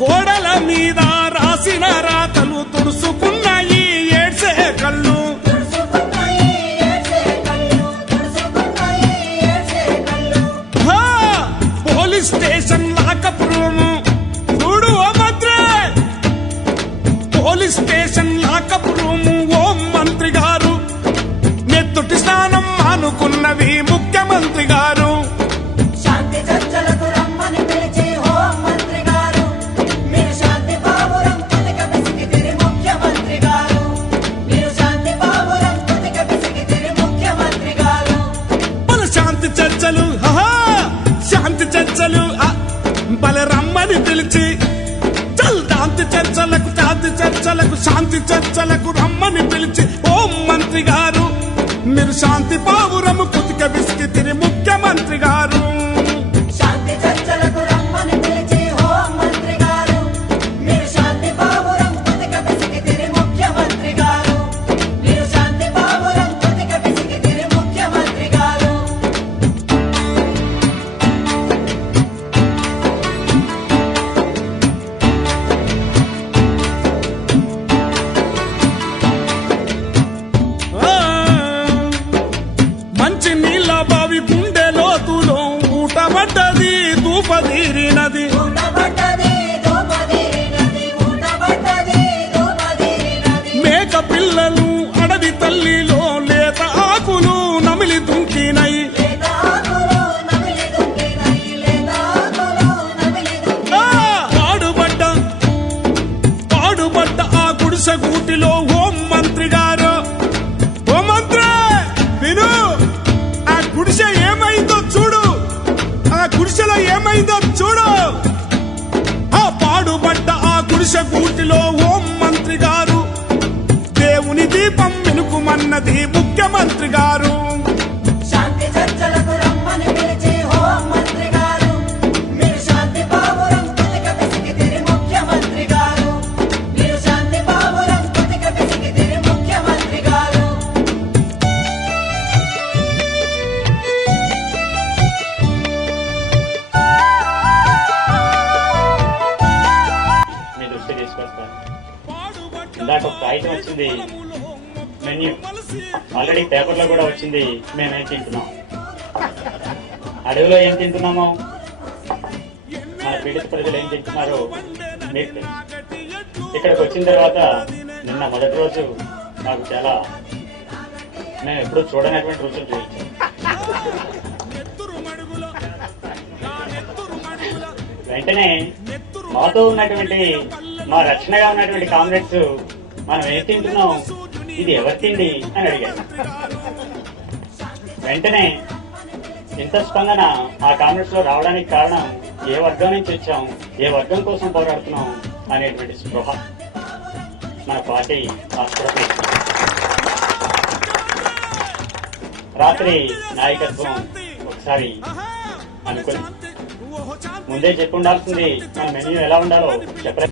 గోడల మీద రాసిన రాతలు తుడుసుకున్నాయి ఏడ్సే కళ్ళు. పోలీస్ స్టేషన్ లాకప్ రూము చూడు పోలీస్ స్టేషన్ లాకప్ రూమ్ శాంతి చర్చలు శాంతి చర్చలు ఆ! రమ్మని పిలిచి చల్! శాంతి చర్చలకు శాంతి చర్చలకు శాంతి చర్చలకు రమ్మని పిలిచి ఓం మంత్రి గారు మీరు శాంతి పావురము కుతిక బిస్కితిరి ముఖ్యమంత్రి గారు. దూపదీరినది మీ దృష్టి తీసుకొస్తాను ఇందాక ఒక కాగితం వచ్చింది. మెన్యూ ఆల్రెడీ పేపర్లో కూడా వచ్చింది. మేమేం తింటున్నాం. అడవిలో ఏం తింటున్నామో? మన పీడిత ప్రజలు ఏం తింటున్నారో మీకు ఇక్కడికి వచ్చిన తర్వాత నిన్న మొదటి రోజు నాకు చాలా మేము ఎప్పుడూ చూడనటువంటి రుచులు చూపించాం వెంటనే మాతో ఉన్నటువంటి మా రక్షణగా ఉన్నటువంటి కామ్రేడ్స్ మనం ఏం తింటున్నాం? ఇది ఎవరికింది అని అడిగాను వెంటనే ఇంత స్పందన ఆ కాంగ్రెస్లో రావడానికి కారణం ఏ వర్గం నుంచి వచ్చాం ఏ వర్గం కోసం పోరాడుతున్నాం అనేటువంటి స్పృహ మన పార్టీ ఆ స్పృహ రాత్రి నాయకత్వం ఒకసారి అనుకుని ముందే చెప్పి ఉండాల్సింది మన మెన్యూ ఎలా ఉండాలో చెప్పలేదు